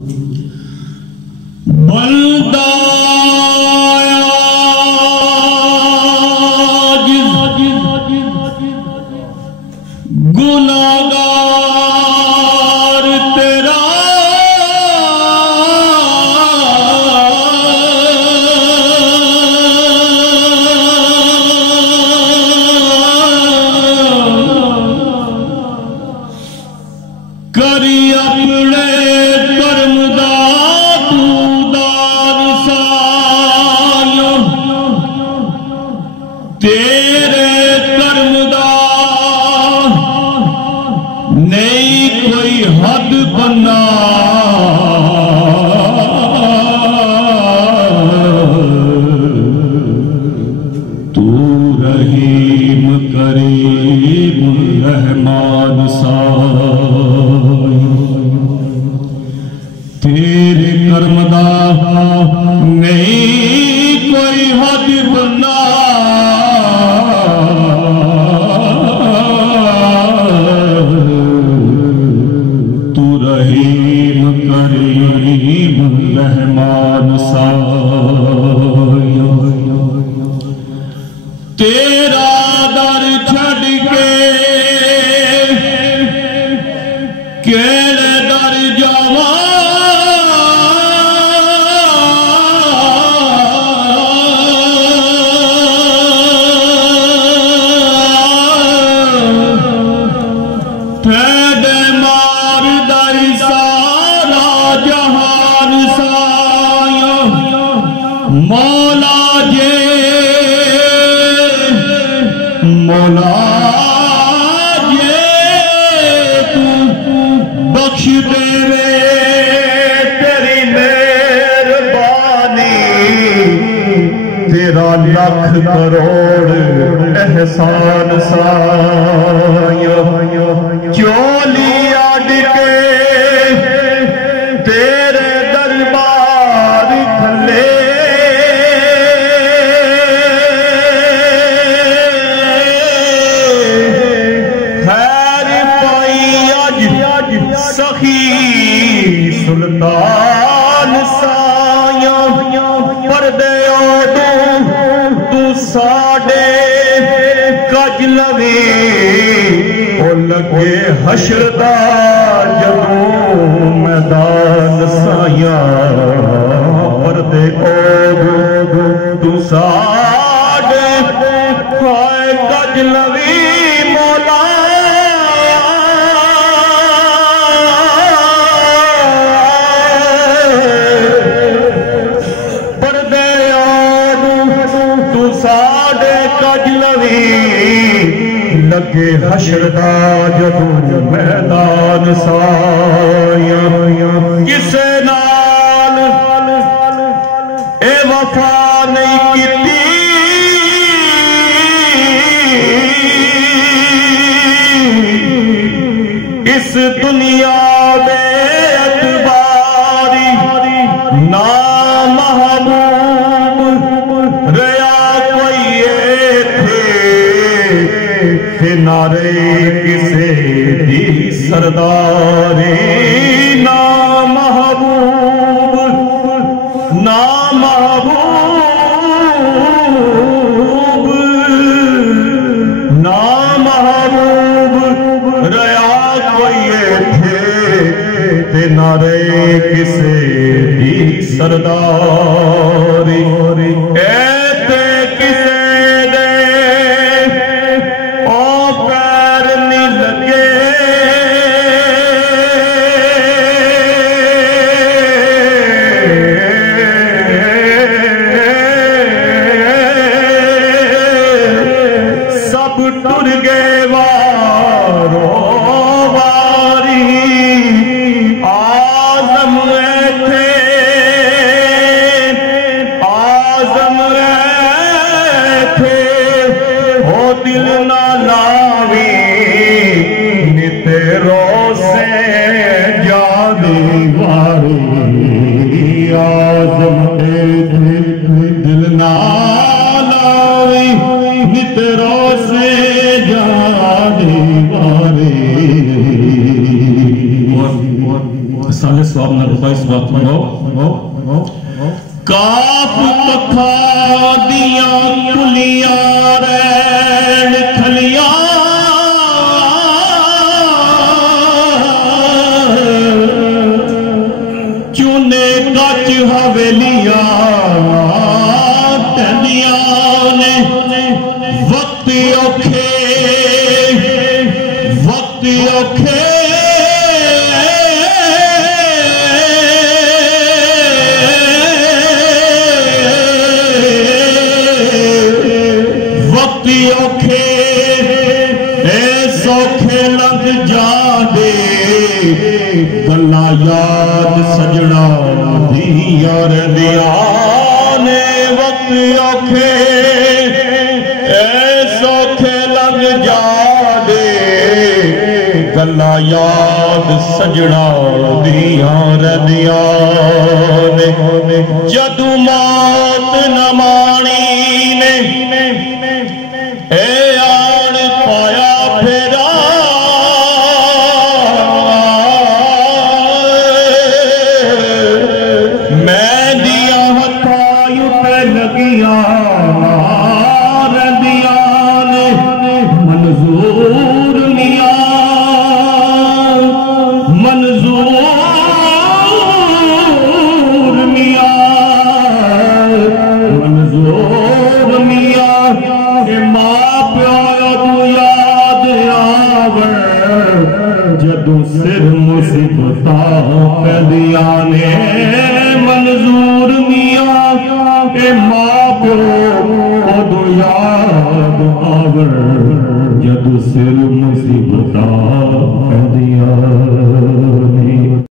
बंदा गुनाहगार तेरा करी अपने कर्म दा तू दान सायो तेरे कर्म दा नहीं कोई हद बना तू रहीम करीम रहमान सायो तेरे कर्म दा नहीं कोई हद बना तू रहीम करीम रहमान सायो तेरा दर छड़ के केड़े दर जावा फेडे मार दाई सारा जहान सायो मौला जे मौला जे तू बख्श देवे तेरी मेहरबानी तेरा लाख करोड़ एहसान सायो चोली अड़ के तेरे दरबार थले सखी सुल्तान साया पर्दे तू साडे कज लवी ओ लगे हशर दा जदों मैदान साया पर्दे तू साडे कज लवी मौला लगे हशर दा जदों मैदान साया किसे नाल ए वफा नहीं कीती इस दुनिया दे अतबारी ना महबूब रया कोई नारे किसे दी सरदारी ना महबूब ना महबूब ना महबूब रया कोई थे ते नारे किसे दी सरदारी ऐते किसे टुर गए वारो वारी आजम थे हो दिल ना लावी नित रोसे जादी वारी आजम दिल ना लावी नित रोसे साले स्वाब न रुपये इस वक्त हो काफ पखा दिया कुलियां रैन खलियां चूने कच हवेलियां टंडियां ने वक्त औखे औखे सौखे लग जादे गल्ला याद सजना दिया दिया ने वक्त औखे सौखे लग जादे गल्ला याद सजना दिया दिया ने जदू मौत न मानी ने जदू सिर मुसीबता पैदिया ने मंजूर मियां के मां प्यो उदो याद आवर जदू सिर मुसीबता